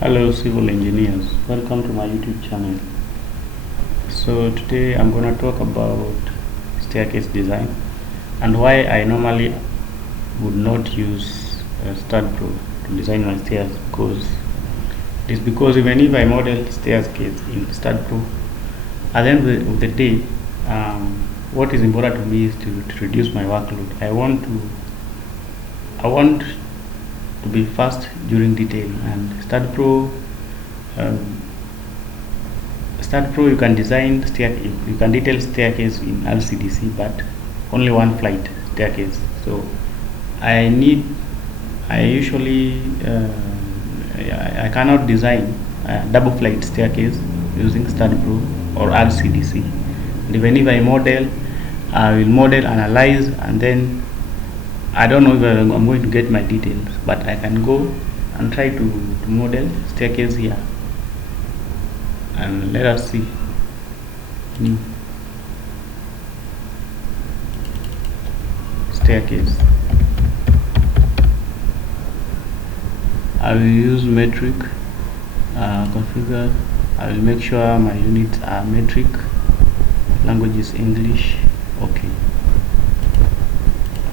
Hello civil engineers, welcome to my YouTube channel. So today I'm going to talk about staircase design and why I normally would not use Staad Pro to design my stairs, because even if I model staircase in Staad Pro, at the end of the day, what is important to me is to reduce my workload. I want to be fast during detail, and um, Staad Pro, you can you can detail staircase in LCDC, but only one flight staircase. So I need, I usually, I cannot design a double flight staircase using Staad Pro or LCDC. And even if I model, I will model, analyze, and then I don't know if I'm going to get my details, but I can go and try to model staircase here, and let us see. New staircase. I will use metric, configure. I will make sure my units are metric, language is English. Okay.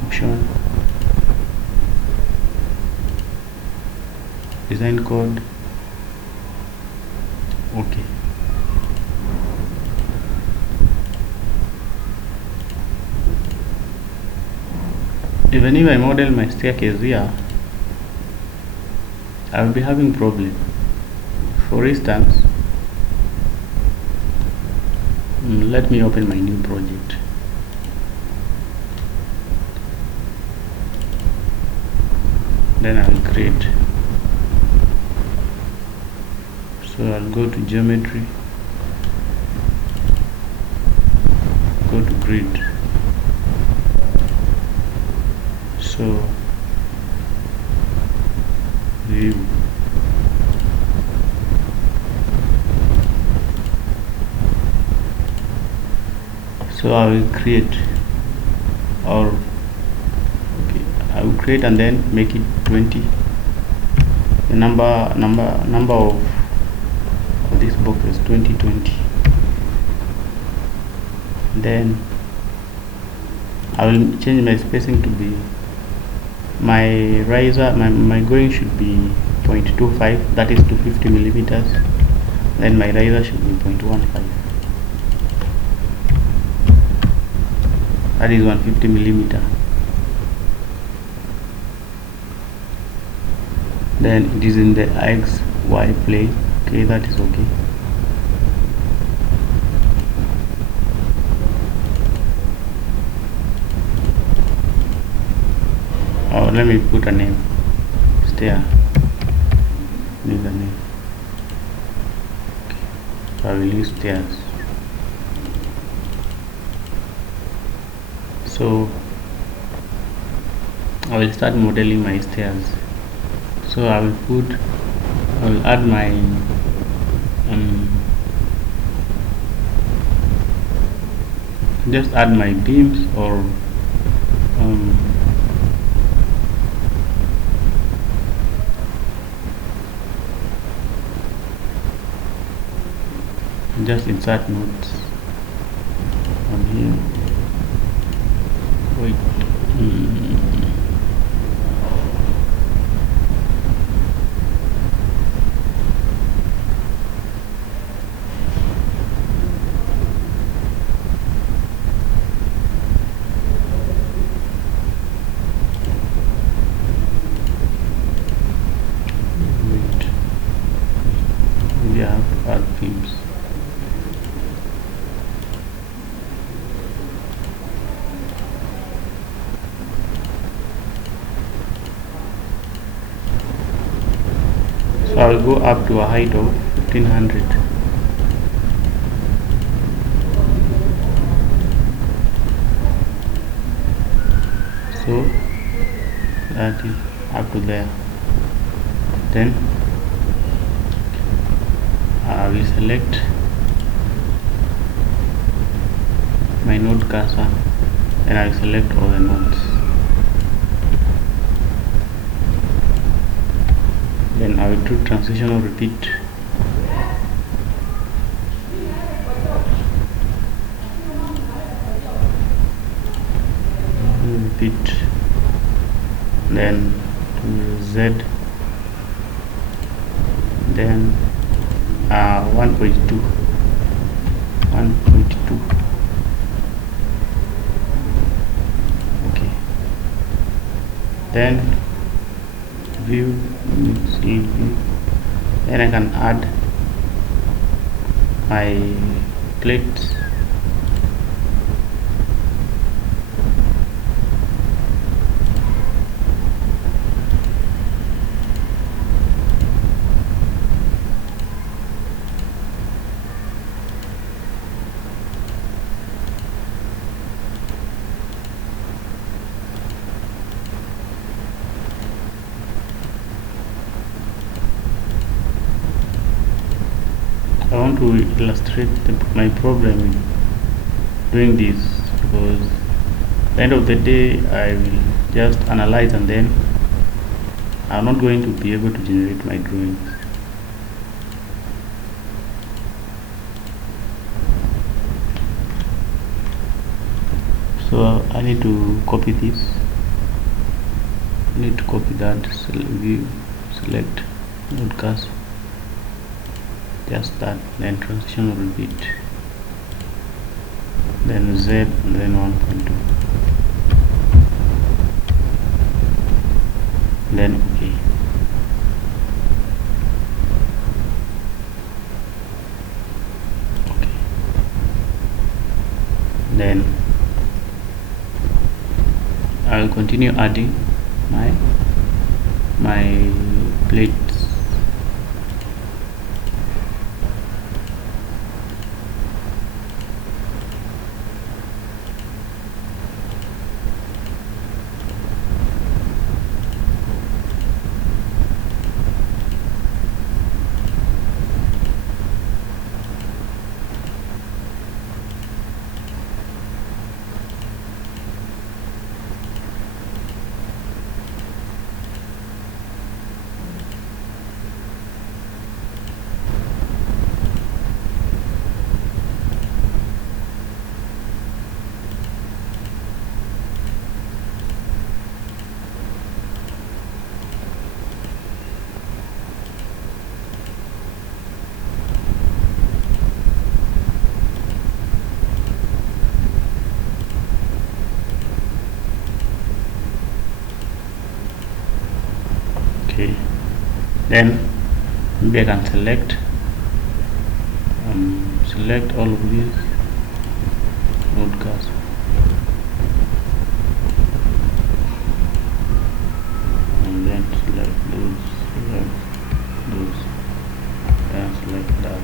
Option, design code. Okay. Even if I model my staircase here, I will be having problem. For instance, let me open my new project. Then I will create. So I'll go to geometry, go to grid. So view, so I will create, or okay, I will create and then make it 20. The number of this box is 2020. Then I will change my spacing to be, my riser, my going should be 0.25, that is 250 millimeters. Then my riser should be 0.15, that is 150 millimeter. Then it is in the XY plane. Okay, that is okay. Oh, let me put a name. Stair. Need a name. Okay. So I will use stairs. So I will start modeling my stairs. So I will add my just add my beams, or just insert nodes on here. Wait. Maybe I have to add beams. So I will go up to a height of 1500. So that is up to there. Then I will select my node cursor, and I will select all the nodes. Then I will do transitional repeat. Repeat. Then Z. Then 1.2. 1.2. Okay. Then view, then I can add my plates. I want to illustrate my problem in doing this, because at the end of the day I will just analyze and then I'm not going to be able to generate my drawings. So I need to copy this. I need to copy that. View, select, nodecast, just that, then transition repeat, then Z, and then 1.2, then OK. Okay. Then I'll continue adding my plates. Okay, then maybe I can select all of these nodecast, and then select those, and select that.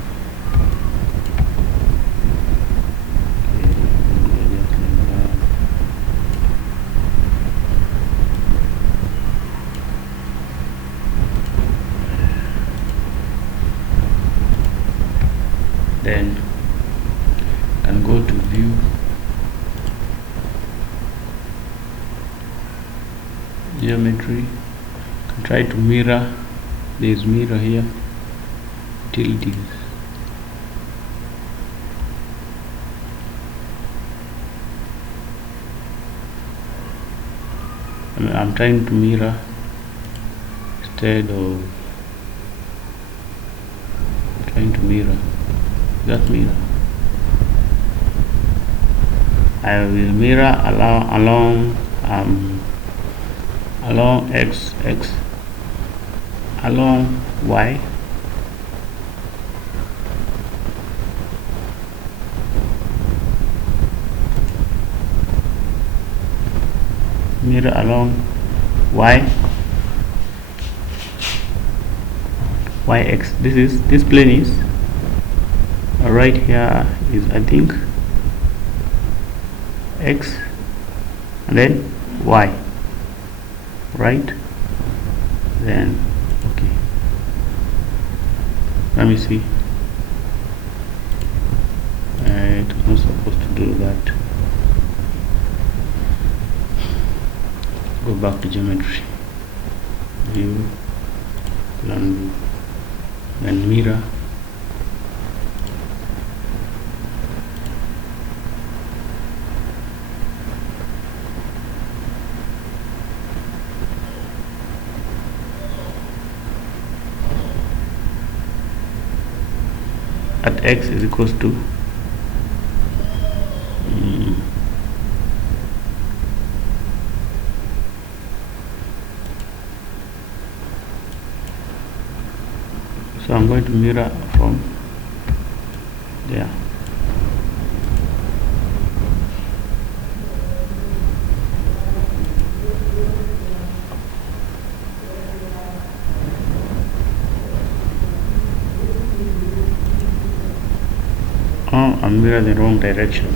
Okay, just like that. Then can go to view, geometry, can try to mirror. There is mirror here, utilities. I'm trying to mirror instead of trying to mirror. Just mirror. I will mirror along x, along y, mirror along y, yx. This plane is right here is, I think, x and then y, right? Then okay, let me see. It was not supposed to do that. Go back to geometry, view, and mirror. At x is equals to so I'm going to mirror from there. Oh, I'm mirroring the wrong direction.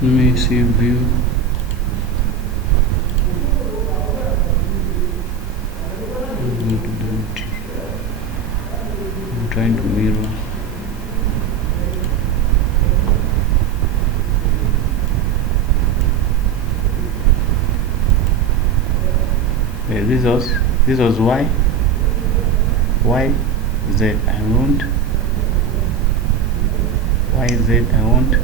Let me see view. I'm trying to mirror. This was y z I want y z I want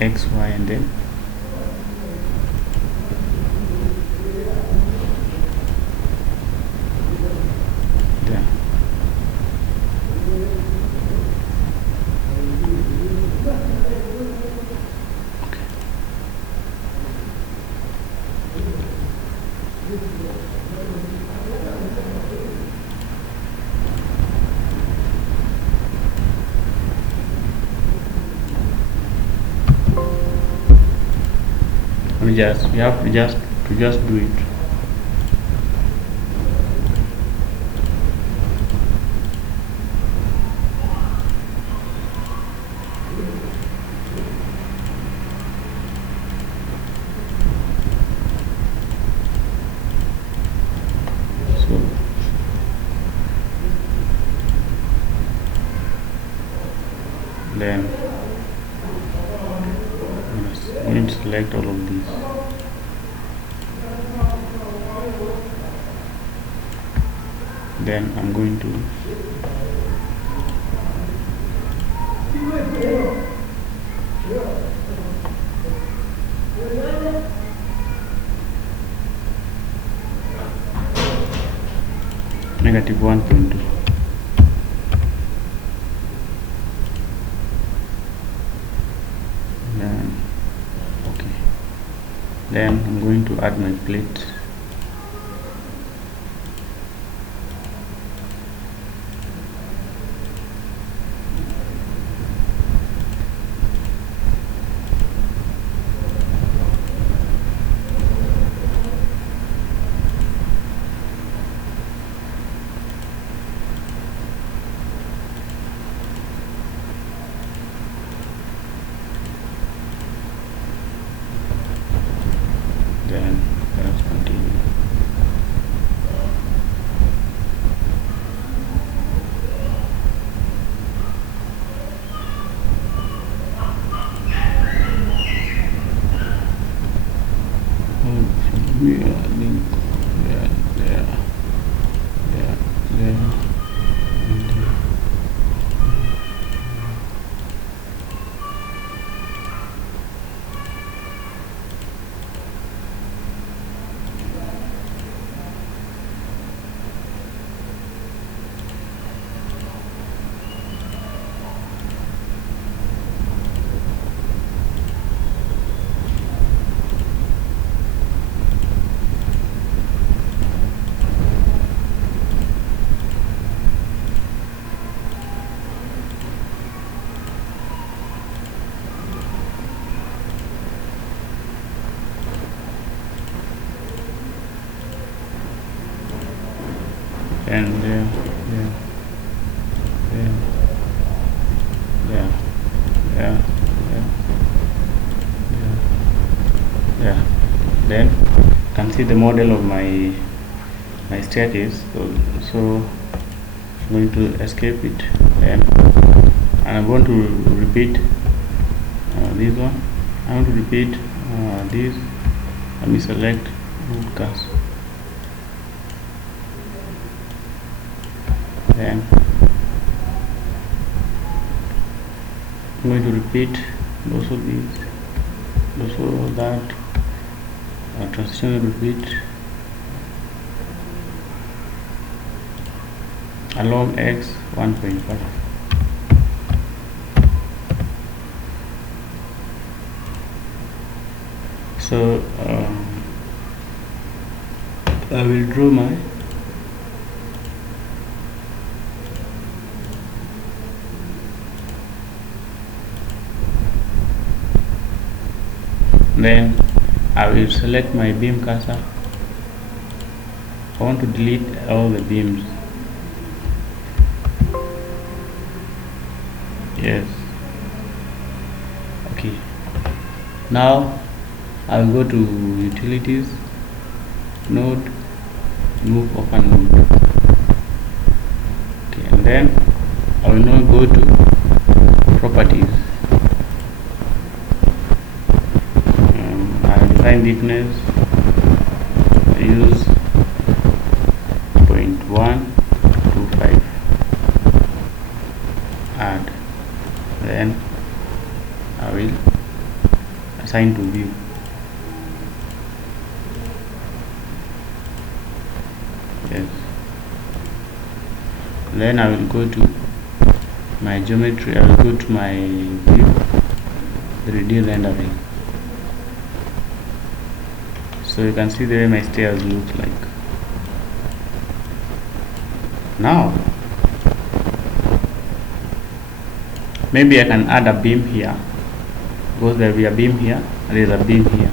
x y and then there. You have to just do it. So then I'm going to select all of these. Then I'm going to negative 1.2. Then okay. Then I'm going to add my plate. Then let's continue. And then you can see the model of my staircase. So I'm going to escape it, and I'm going to repeat this one. I want to repeat this. Let me select broadcast. Then I'm going to repeat also these, also that transition repeat along x 1.5. So I will draw my then I will select my beam cursor. I want to delete all the beams. Yes. Okay. Now I will go to utilities, node, move open node. Okay, and then I will now go to properties. I will define thickness. I use 0.125. Add. Then I will assign to view. Yes. Then I will go to my geometry. I will go to my view, 3D rendering. So you can see the way my stairs look like. Now maybe I can add a beam here, because there will be a beam here and there is a beam here,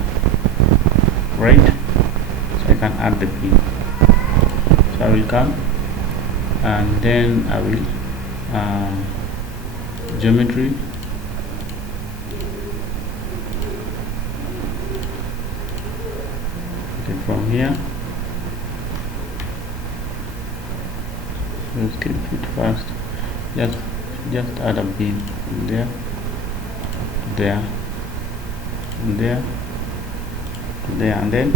right? So I can add the beam. So I will come and then I will geometry, okay, from here let's keep it fast. Just add a beam there, there, and there, there, and then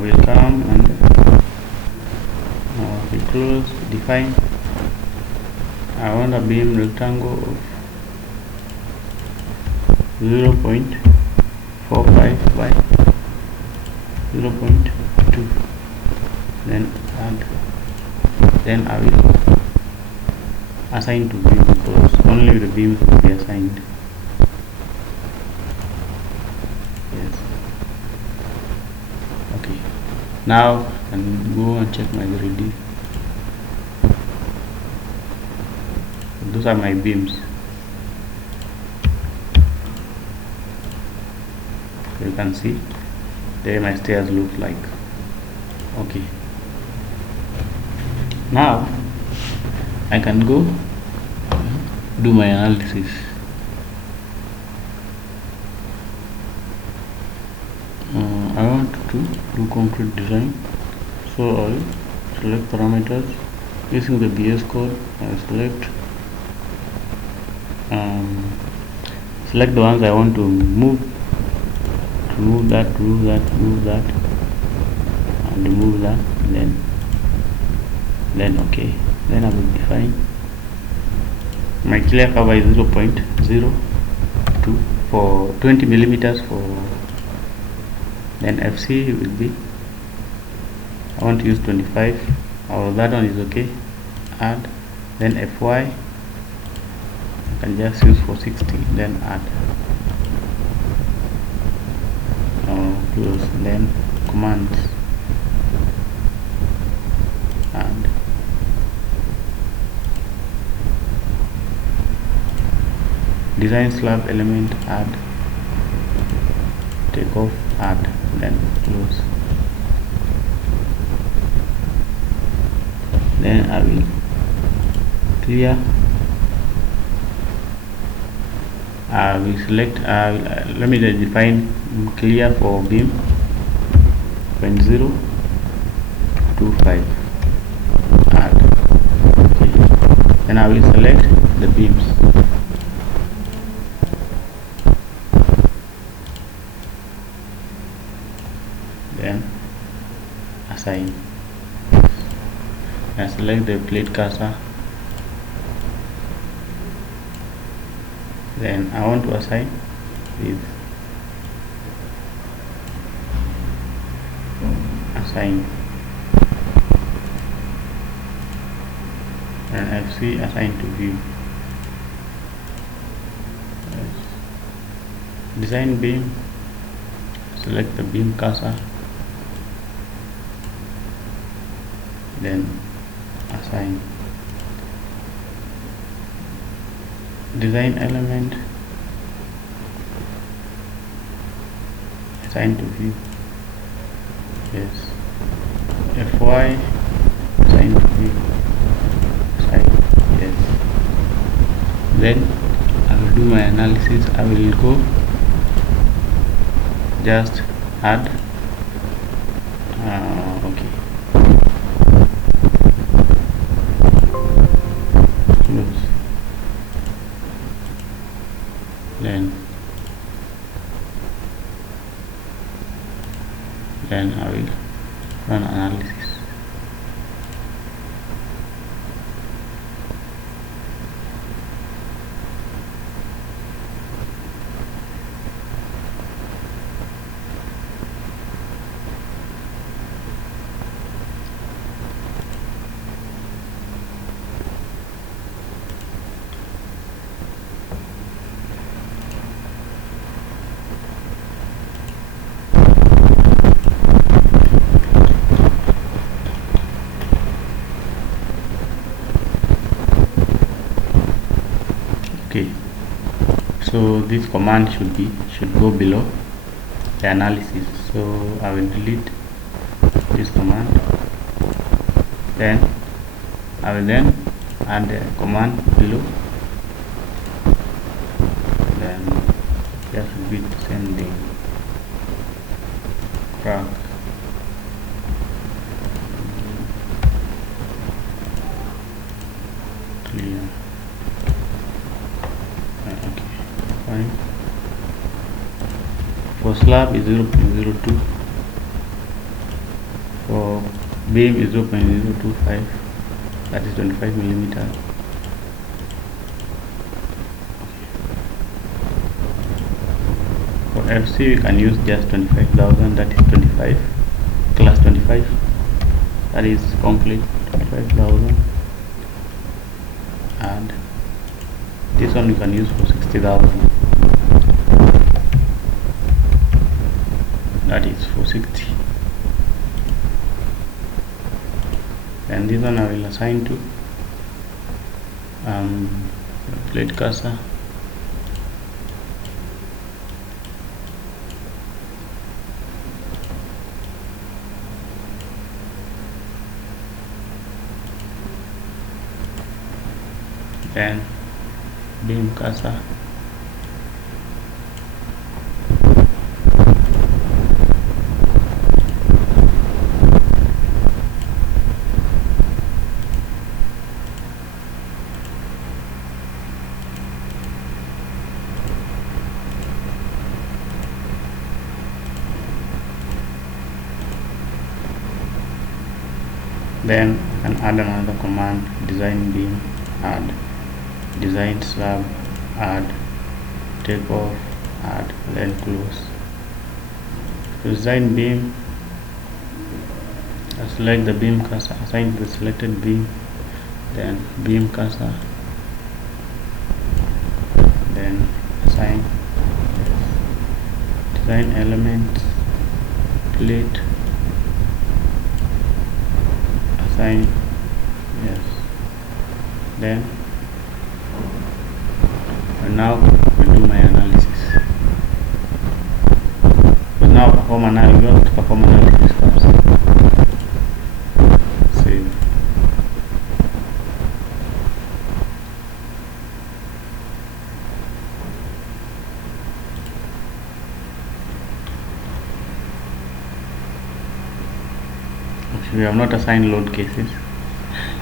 we'll come and we close, define. I want a beam rectangle of 0.45 by 0.2. Then add. Then I will assign to view, because only the beams will be assigned. Yes. Okay. Now I can go and check my 3D. Those are my beams. You can see there my stairs look like. Okay. Now I can go do my analysis. I want to do concrete design, so I will select parameters using the BS code. I select the ones I want to move, remove that, and remove that, and then okay. Then I will define my clear cover is 0.02 for 20 millimeters for. Then FC will be, I want to use 25, or that one is okay. Add. Then FY I can just use for 60. Then add. Close. Then commands. Add. Design slab element, add. Take off, add. Then close. Then I will clear. I will select, let me define clear for beam 0.025. Add. Okay. Then I will select the beams. then assign. I select the plate cursor, then I want to assign this. Assign, and FC assign to view. Design beam, select the beam cursor, then assign. Design element, assign to view. Yes. FY, assign to view. Assign. Yes. Then I will do my analysis. I will go just add. Okay. Close. Then I will run analysis. Okay, so this command should go below the analysis, so I will delete this command, then I will then add the command below, then there should be the same thing. Crack. Clear. Okay, fine. For slab is 0.02, for beam is 0.025, that is 25 millimeters. For FC we can use just 25,000, that is 25 class 25, that is complete 25,000, and this one we can use for 60,000, that is for 60. And this one I will assign to plate cursor, then beam cursor, then I can add another command, design beam, add, design slab, add, take off, add, then close. To design beam, I select the beam cursor, assign the selected beam, then beam cursor, then assign, design element, plate, assign, yes. Then and now we'll do my analysis. So now perform analysis. We have to perform analysis first. Save. We have not assigned load cases.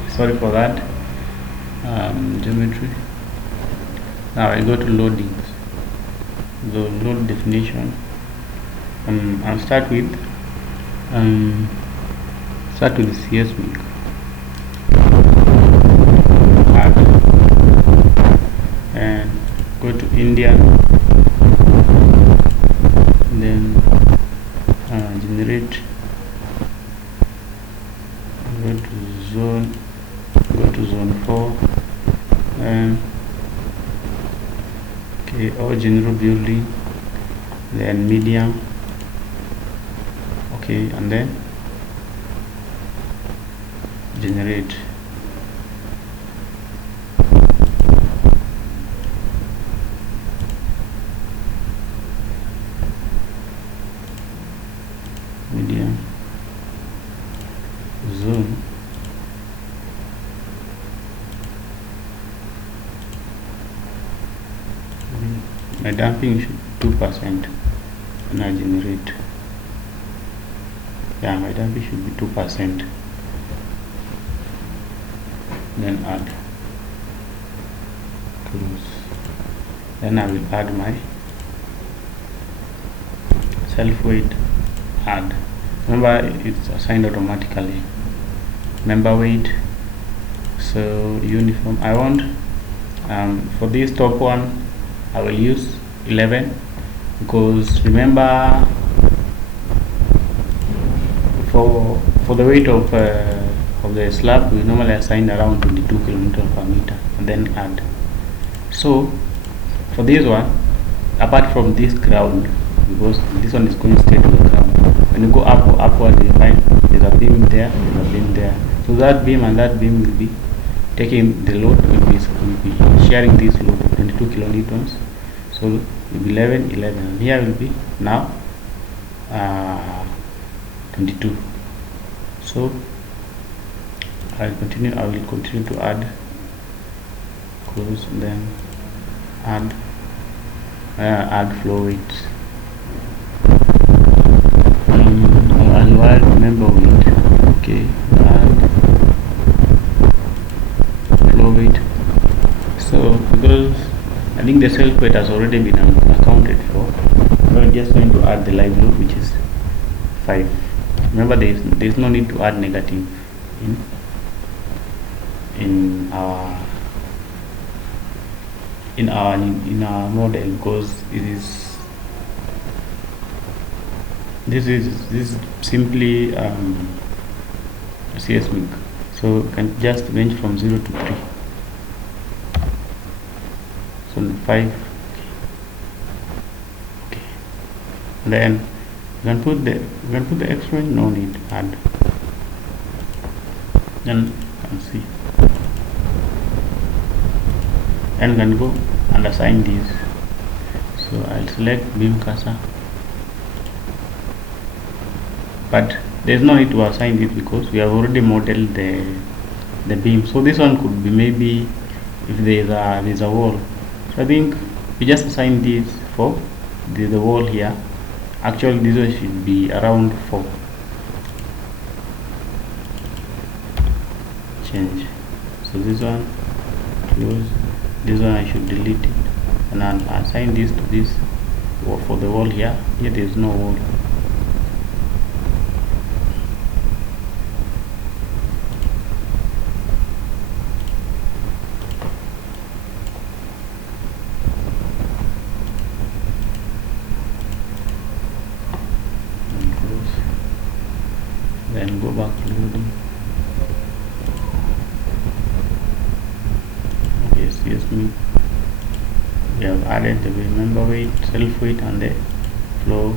Sorry for that. Geometry. Now I go to loadings. The load definition. I'll start with Start with the CS mic. Add and go to India, then generate, go to zone 4, and okay, or general building, then medium, okay, and then generate. Medium, zone, my damping should 2%, and I generate. Yeah, my damping should be 2%. Then add, close. Then I will add my self weight. Add. Remember, it's assigned automatically. Member weight. So uniform. I want for this top one, I will use 11 because remember, for the weight of the slab, we normally assign around 22 km per meter, and then add. So for this one, apart from this ground, because this one is going straight to the ground, when you go upward, you find there's a beam there, there's a beam there. So that beam and that beam will be taking the load, will be sharing this load of 22 kilonewtons. So it will be 11, and here will be now 22. So I will continue to add, close, then add flow weights. I'll add member weight. Okay, add flow weight. So because I think the self weight has already been accounted for, we're just going to add the live load, which is 5. Remember, there is no need to add negative in our model, because this is simply seismic, so you can just range from 0 to 3. So 5. Okay. Then you can put the extra, no need to add. Then you can see, and can go and assign these. So I'll select beam cursor, but there's no need to assign it because we have already modeled the beam. So this one could be maybe if there's a wall. So I think we just assign this for the wall here. Actually this one should be around 4. Change. So this one, close. This one I should delete it, and I'll assign this to this for the wall here. Here there is no wall. And close. Then go back to loading. Yes, we have added the member weight, self weight, and the flow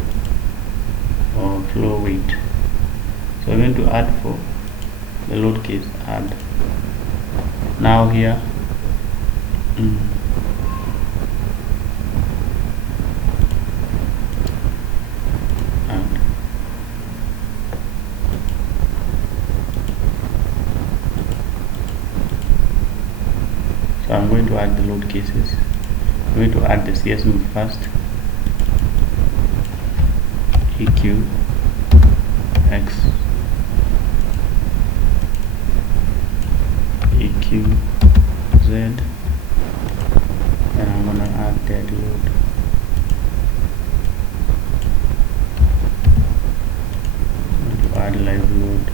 weight. So I'm going to add for the load case. Add. Now here, add. So I'm going to add the load cases. I'm going to add the CSM first. EQ X EQ Z, and I'm gonna add dead load. add live load,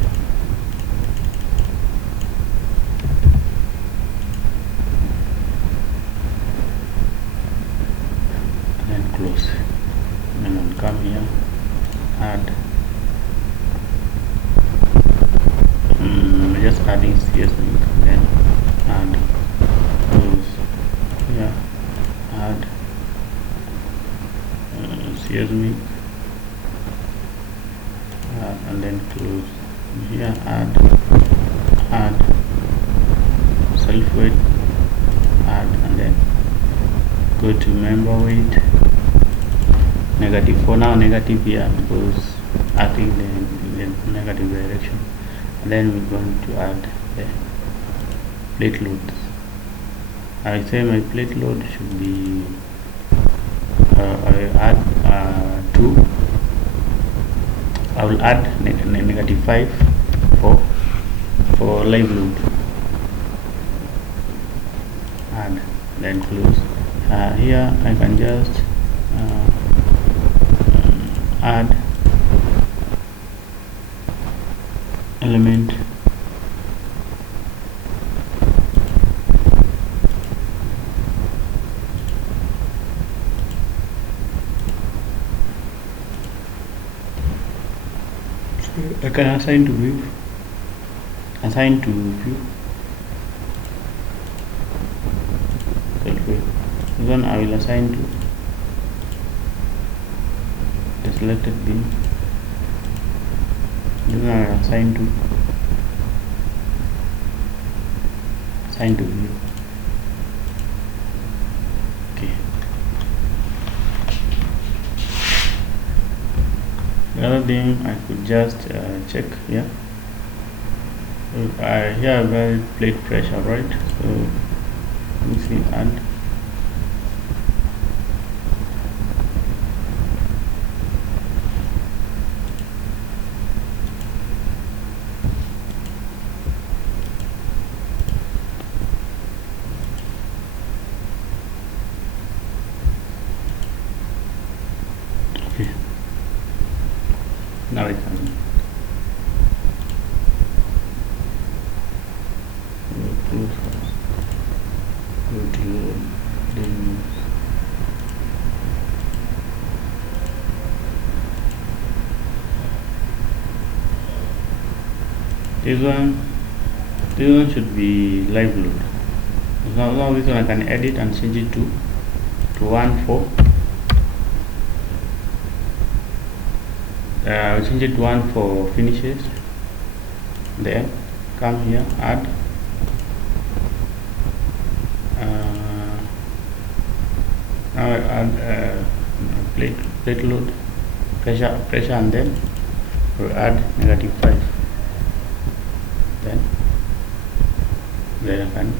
and then close, and then come here, add, just adding CSV, then add, close, here, add CSV, and then close, here, add self weight, add, and then go to member weight, negative, for now negative here because acting in the negative direction, and then we're going to add the plate loads. I say my plate load should be I add 2. I will add negative 5 for live load, add, then close. Here I can just add element, I can assign to view, self weight. This one I will assign to the selected beam. This one I will assign to view. Okay. The other thing I could just check here. I here very plate pressure, right? So let me see, add. Okay. Now I can close first. Go to then this one should be live load. Now this one I can edit and change it to 1.4. I'll change it to 1 for finishes. Then come here, add now I add plate load, pressure, and then we'll add negative 5. Then I can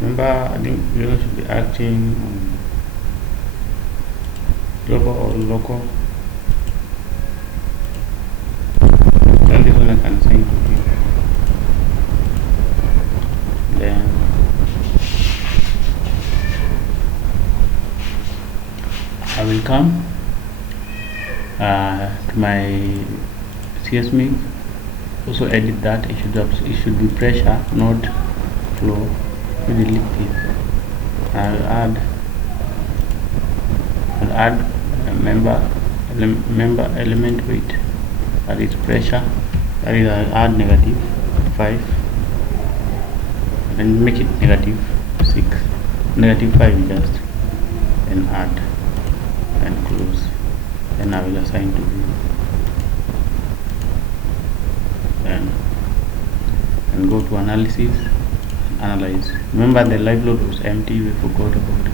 remember, I think we should be acting on global or local. Then this one I can assign to view. Then I will come to my CSMIC, also edit that. It should be pressure, not flow. Delete this. I'll add a member element weight, that is pressure, that is I'll add negative 5 and make it negative 6, negative 5 just, and add and close. Then I will assign to view and go to analysis, analyze. Remember the live load was empty, we forgot about it.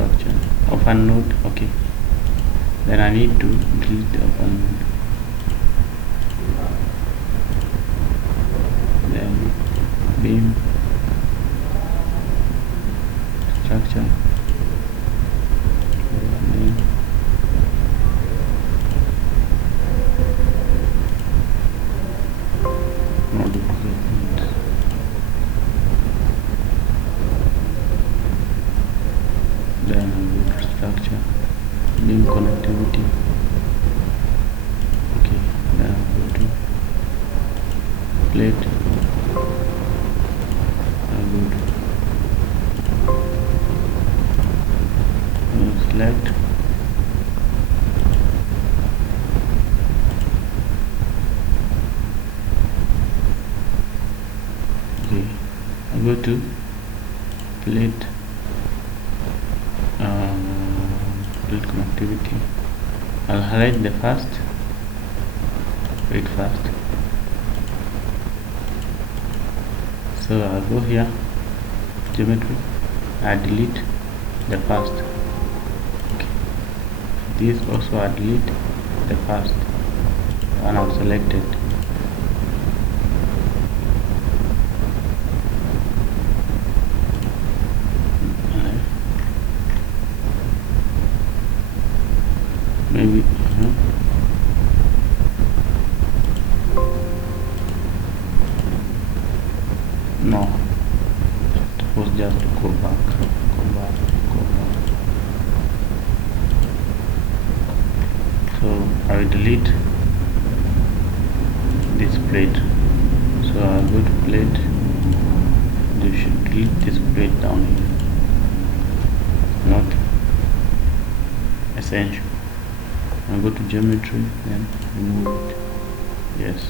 structure orphan node. Okay, then I need to delete the orphan node. Then beam structure, then not duplicate. Then I go to structure, beam connectivity. Okay, then I go to plate, I go to select, okay, I go to plate, plate connectivity. I'll highlight the first, wait first. So I'll go here, geometry, I delete the first. Okay. This also I delete the first one I've selected. Maybe no, suppose just to go back. So I will delete this plate. So I'll go to plate. You should delete this plate down here. Not essential. I'll go to geometry, then remove it. Yes.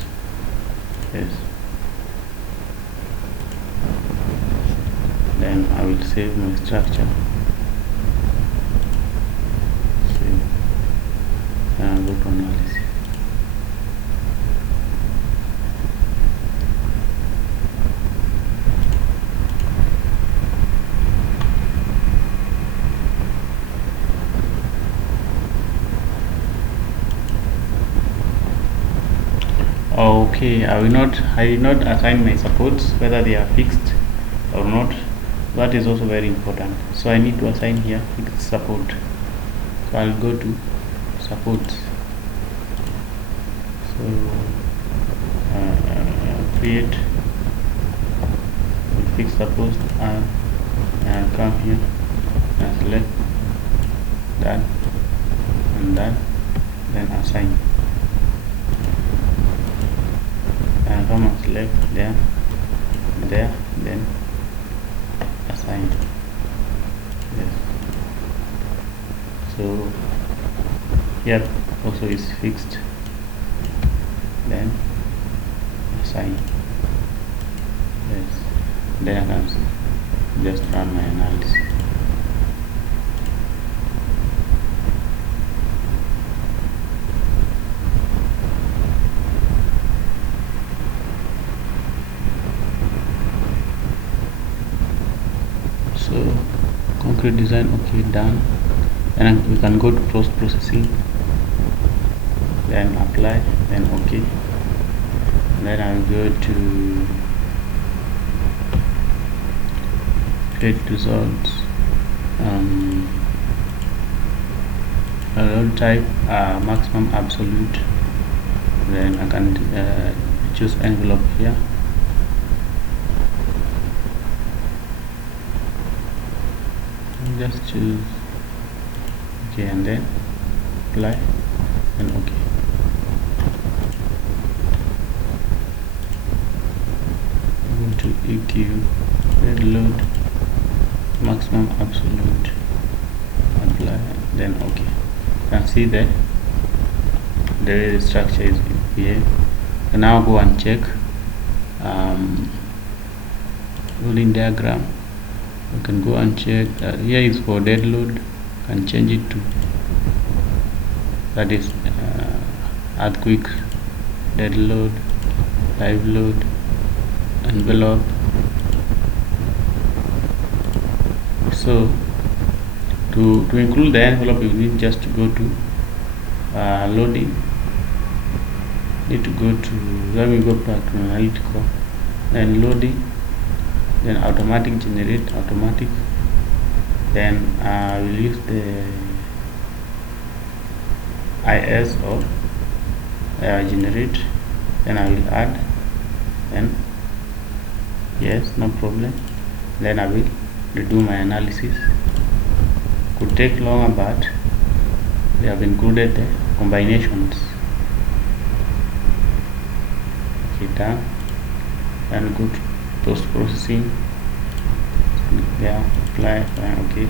Then I will save my structure. Save. And I'll go to analysis. Okay, I did not assign my supports, whether they are fixed or not. That is also very important. So I need to assign here fixed support. So I'll go to supports. So create fixed support, and come here and select that and that, then assign. And come and select there, then assign. Yes. So here also is fixed, then assign. Yes. Then I can just run my analysis. So concrete design, okay, done. And we can go to post processing, then apply, then okay. And then I'll go to create results. I'll type maximum absolute, then I can choose envelope here. Just choose okay, and then apply, and okay. I'm going to EQ, red load, maximum absolute, apply, then okay. You can see that the way the structure is here. And now go and check ruling diagram. You can go and check. Here is for dead load. You can change it to, that is earthquake, dead load, live load, envelope. So To include the envelope, you need just to go to loading. Need to go to, let me go back to analytical, then loading, then automatic, generate automatic, then we'll use the is or generate, then I will add, then yes, no problem, then I will redo my analysis. Could take longer, but we have included the combinations. Okay, done. Then go to post processing, there, apply, okay,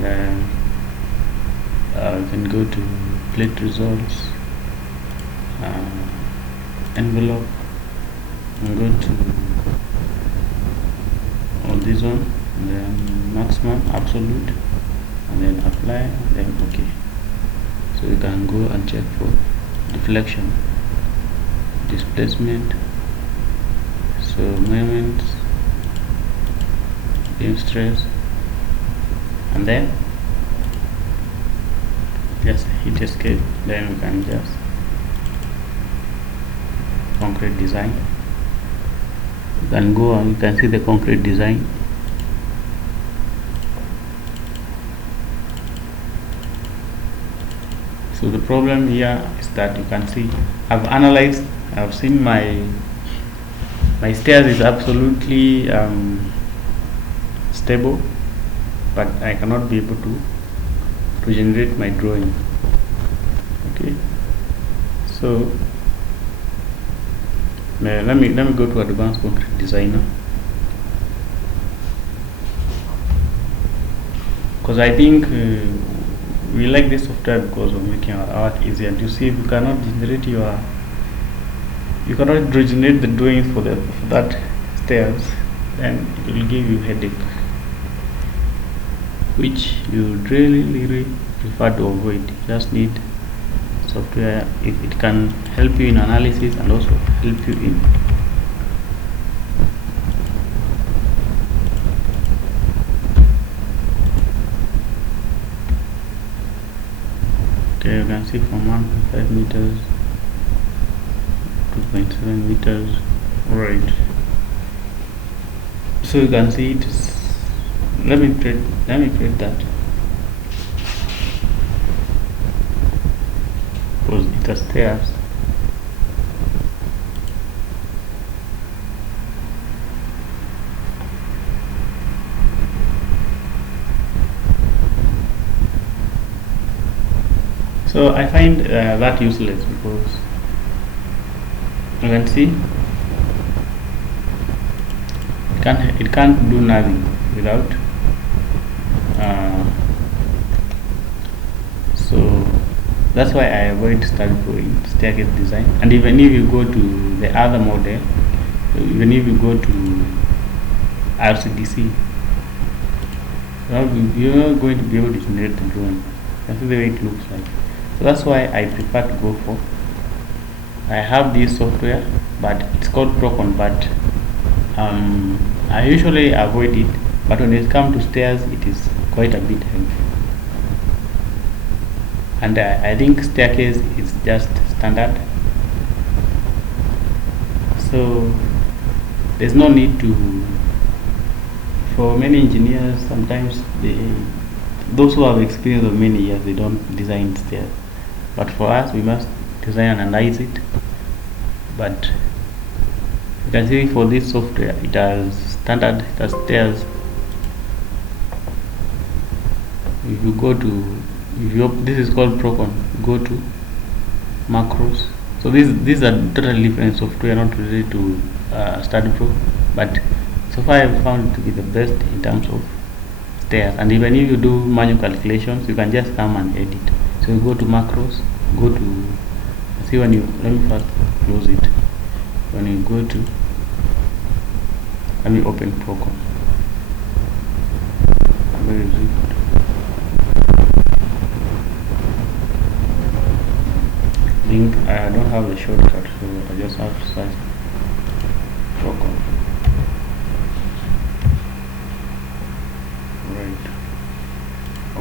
then you can go to plate results, envelope, and go to this one, and then maximum, absolute, and then apply, and then okay. So you can go and check for deflection, displacement, so moments, beam stress, and then just hit escape. Then we can just concrete design. You can go and you can see the concrete design. So the problem here is that you can see I've seen my stairs is absolutely stable, but I cannot be able to generate my drawing. Okay, so let me go to advanced concrete designer, because I think we like this software because of making our work easier. And you see, if you cannot generate the drawings for that stairs, then it will give you headache, which you really prefer to avoid. You just need software if it can help you in analysis and also help you in okay, you can see from 1.5 meters, 2.7 meters, right? So you can see it is, let me create that, because it has stairs. So I find that useless, because you can see it can't do nothing without so that's why I avoid drawing staircase design. And even if you go to the other model, even if you go to RCDC, you're not going to be able to generate the drawing. That's the way it looks like. So that's why I prefer to go for, I have this software, but it's called Prokon, but I usually avoid it, but when it comes to stairs, it is quite a bit heavy. And I think staircase is just standard, so there's no need to, for many engineers, sometimes those who have experience of many years, they don't design stairs, but for us, we must design and analyze it. But you can see for this software, it has standard, it has stairs. If you go to, this is called Prokon, go to macros. So these are totally different software, not related to Staad Pro, but so far I've found it to be the best in terms of stairs. And even if you do manual calculations, you can just come and edit. So you go to macros, go to, see when you, let me first close it. When you go to, let me open Prokon. Where is it? Link, I don't have the shortcut, so I just have to search Prokon. Right.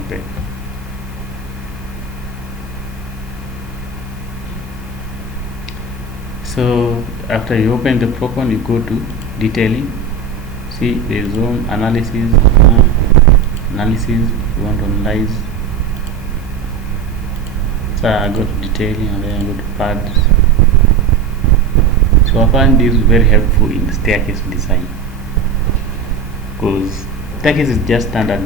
Okay. So after you open the Prokon, you go to detailing. See the zone analysis. You want to analyze. So I go to detailing and then I go to pads. So I find this very helpful in the staircase design, because staircase is just standard.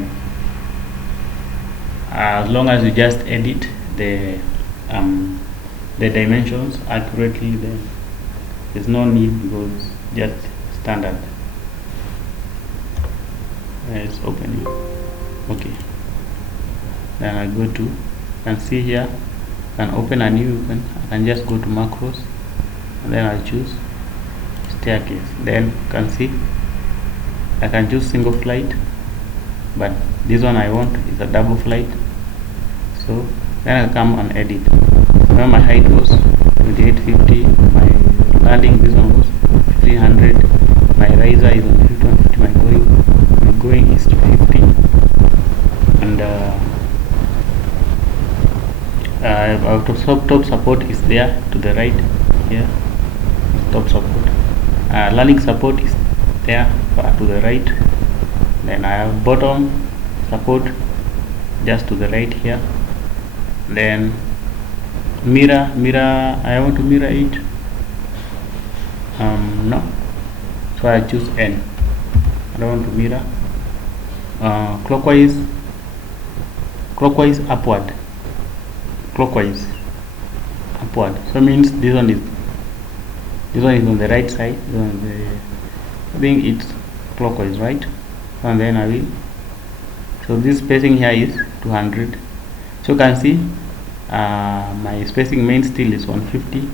As long as you just edit the dimensions accurately, then there's no need, because just standard. Let's open it. Okay. Then I go to, and see here, I can open a new open. I can just go to macros, and then I choose staircase. Then you can see I can choose single flight, but this one I want is a double flight. So then I come and edit. Now my height was 2850, my landing, this one was 1500, my riser is on 5150, my going is 250, and our top support is there to the right here. Top support, landing support is there to the right. Then I have bottom support just to the right here. Then mirror, I want to mirror it. No, so I choose N. I don't want to mirror. Clockwise upward, so means this one is on the right side. I think it's clockwise, right? And then I will, so this spacing here is 200. So you can see my spacing main still is 150.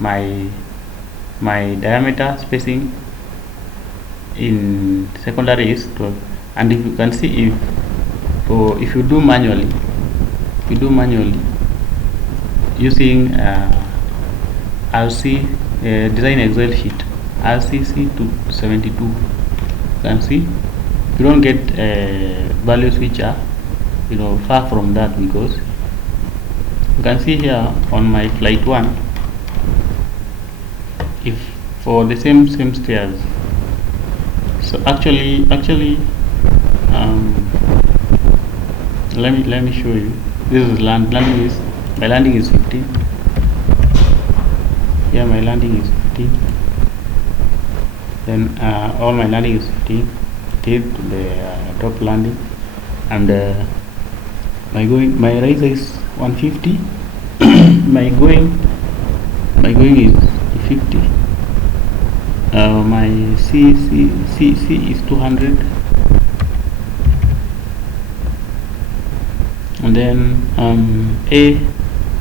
My diameter spacing in secondary is 12. And if you can see, if you do manually using RC design Excel sheet RCC to 72, you can see you don't get values which are far from that, because you can see here on my flight 1, if for the same stairs, so actually let me show you. This is my landing is 15. Here my landing is 15. Then all my landing is 15 till to the top landing, and my riser is 150. my going is 50. My C is 200, and then A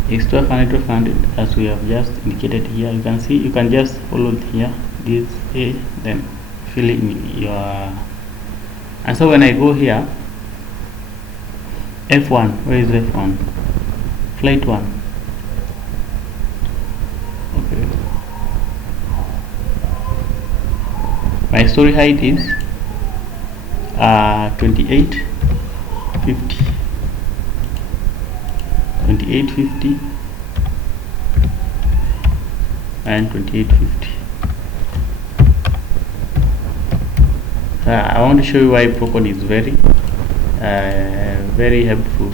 is 1200 as we have just indicated here. You can see, you can just follow here this A, then fill in your, and so when I go here, F1, where is F1? Flight 1. Okay. My story height is 2850 and 2850. I want to show you why Prokon is very helpful.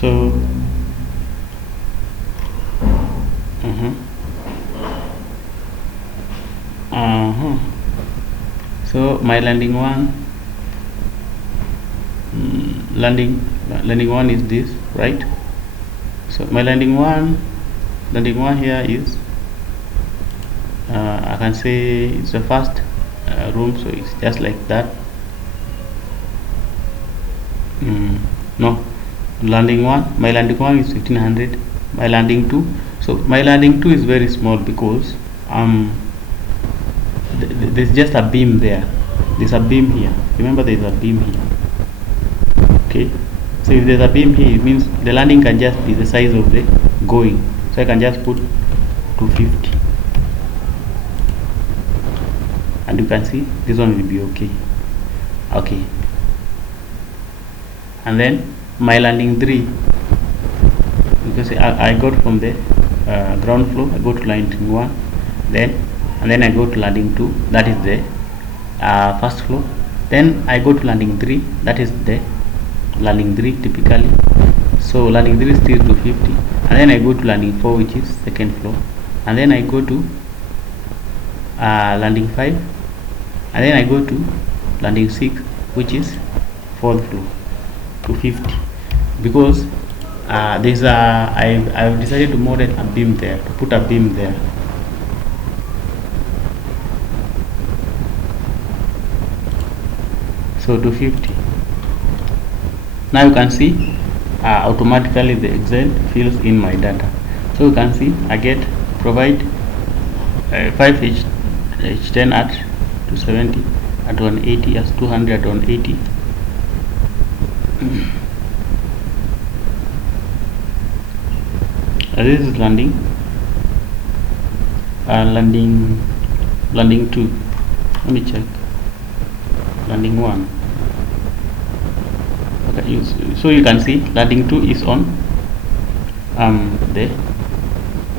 So so my landing one is this, right? So my landing one here is I can say it's the first room, so it's just like that. No, landing one, my landing one is 1500. My landing two, so my landing two is very small, because there's just a beam there. There's a beam here. Remember, there's a beam here. Okay, so if there's a beam here, it means the landing can just be the size of the going. So I can just put 250, and you can see this one will be okay. and then my landing 3, because I got from the ground floor, I go to landing 1, and then I go to landing 2, that is the first floor. Then I go to landing 3, that is the landing 3 typically. So landing 3 is still 250, and then I go to landing 4, which is second floor, and then I go to landing 5, and then I go to landing 6, which is fourth floor, 250, because there's I've decided to model a beam there, to put a beam there. So 250. Now you can see automatically the Excel fills in my data. So you can see I get provide 5H10 at 270, at 180, as 200 at 180. This is landing 2. Let me check. Landing 1. Okay, so you can see landing 2 is on the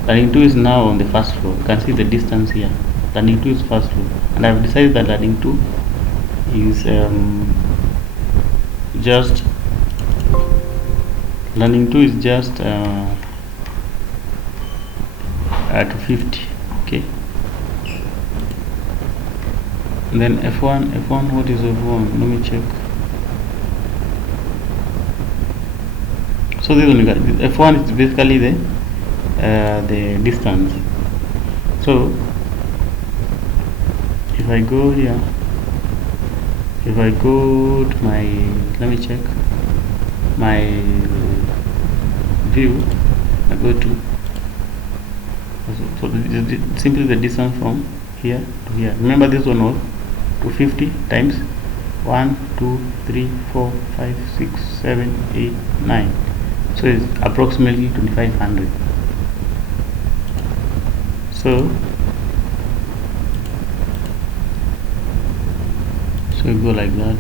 landing 2 is now on the first floor. You can see the distance here. Landing 2 is first floor, and I've decided that landing 2 is just landing 2 is just 250. Okay, and then F1, what is F1? Let me check. So this one, F1 is basically the distance. So if I go here, if I go to my, let me check my view, I go to, so simply the distance from here to here. Remember this one was 250 times 1, 2, 3, 4, 5, 6, 7, 8, 9. So it's approximately 2500. So you go like that.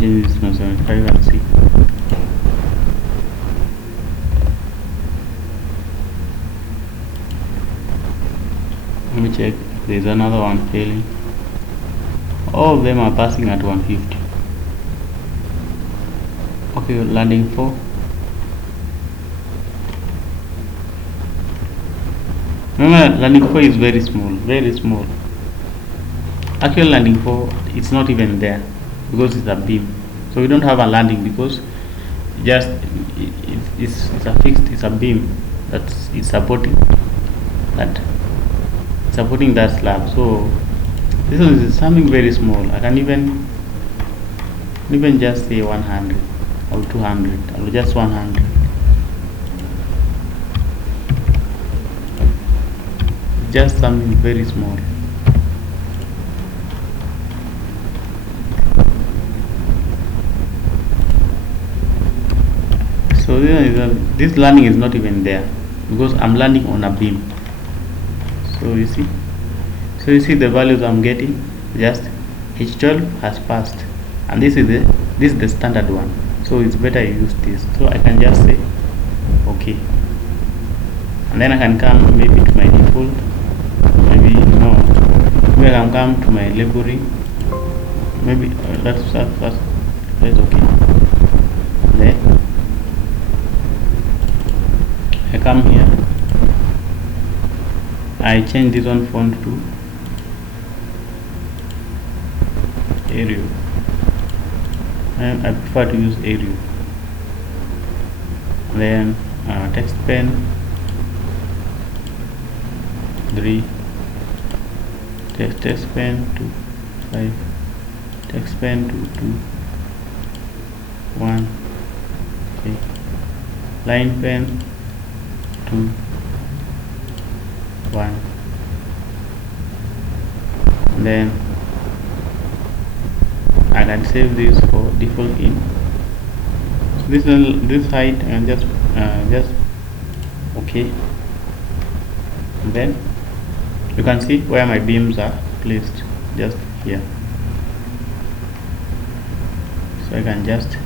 Change this to 75 and see. Let me check. There's another one failing. All of them are passing at 150. Okay, landing 4. Remember, landing 4 is very small, very small. Actually, landing 4, it's not even there because it's a beam. So we don't have a landing because just it's a fixed, it's a beam that's it's supporting that slab. So this one is something very small. I can even just say 100 or 200 or just 100. Just something very small. So this landing is not even there because I'm landing on a beam. So you see the values I'm getting. Just H12 has passed, and this is the standard one. So it's better I use this. So I can just say okay, and then I can come maybe to my default. Maybe no. Maybe I can come to my labeling. Maybe let's start first. That's okay. Then I come here. I change this one font to Arial. And I prefer to use Arial. Then text pen 3, text pen 2, 5, text pen 2, 1. Okay. Line pen 2, 1. Then I can save this for default in. So this height and just okay. And then You can see where my beams are placed, just here. So I can just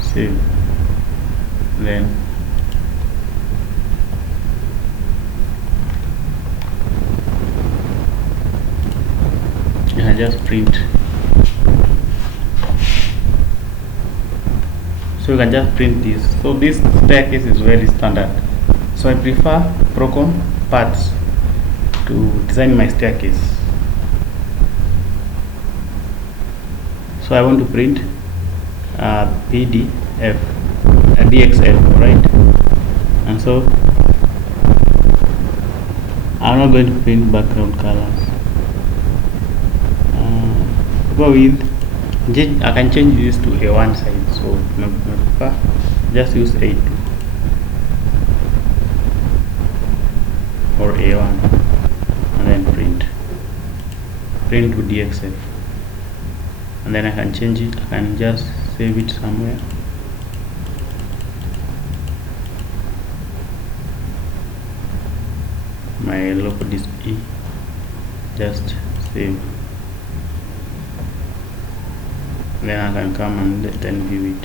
save, then you can just print. So you can just print this. So this staircase is very standard, so I prefer Prokon parts to design my staircase. So I want to print PDF, DXF, right? And so I'm not going to print background colors. Go with, I can change this to A1 size, so just use A2 or A1 and then print to DXF, and then I can change it. I can just save it somewhere. My local disk E, just save. Then I can come and then view it.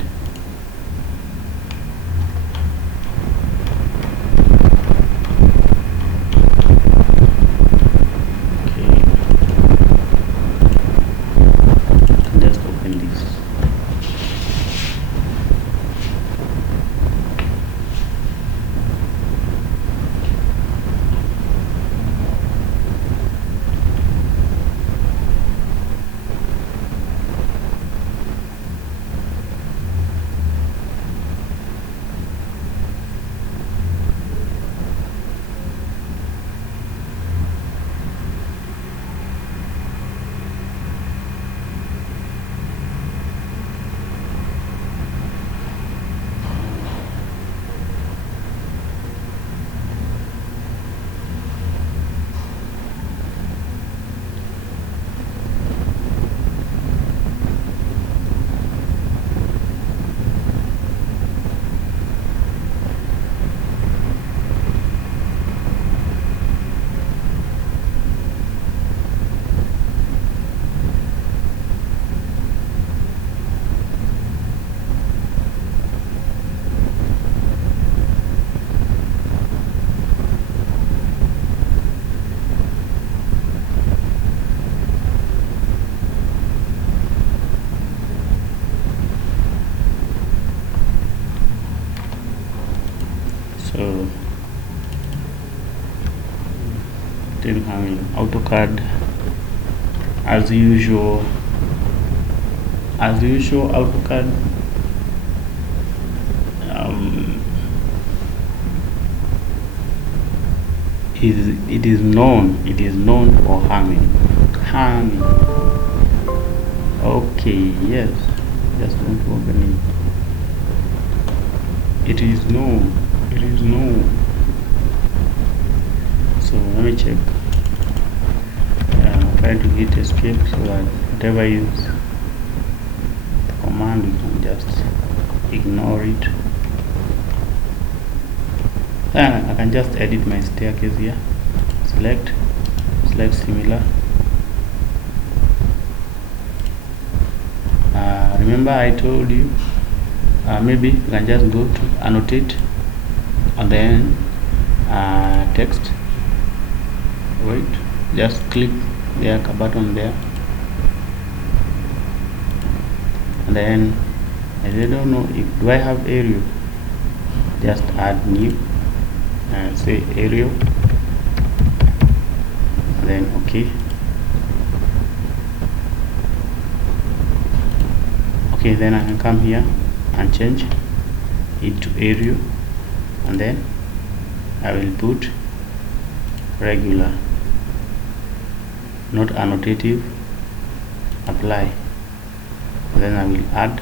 Okay, I can just open this. So still having AutoCAD as usual. AutoCAD it is known for hanging. Okay, yes, just don't open it. It is known. So let me check. Try to hit escape so that whatever is the command, we can just ignore it. Then I can just edit my staircase here. Select similar. Remember I told you maybe you can just go to annotate and then text. Wait, just click the button there, and then I don't know if do I have area. Just add new, say area, and then okay. Okay, then I can come here and change it to area, and then I will put regular, not annotative. Apply, and then I will add,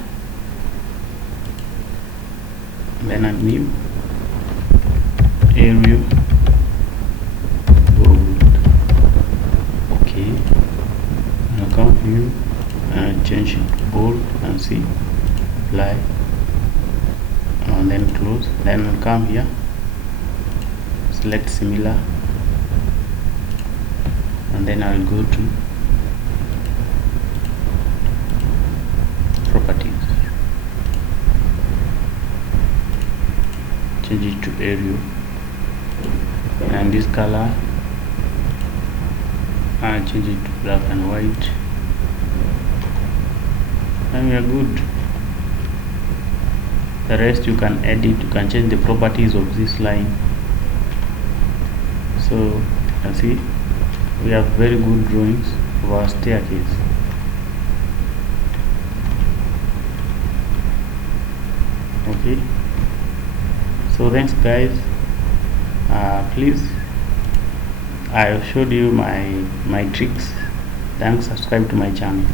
then a new area bold. Okay, I'll come view change it to bold and see, apply, and then close. Then I'll come here, select similar, and then I'll go to properties, change it to Arial, and this color I'll change it to black and white, and we are good. The rest you can edit, you can change the properties of this line. So you see, we have very good drawings of our staircase. Okay, so thanks guys. Please, I have showed you my tricks. Thanks, subscribe to my channel.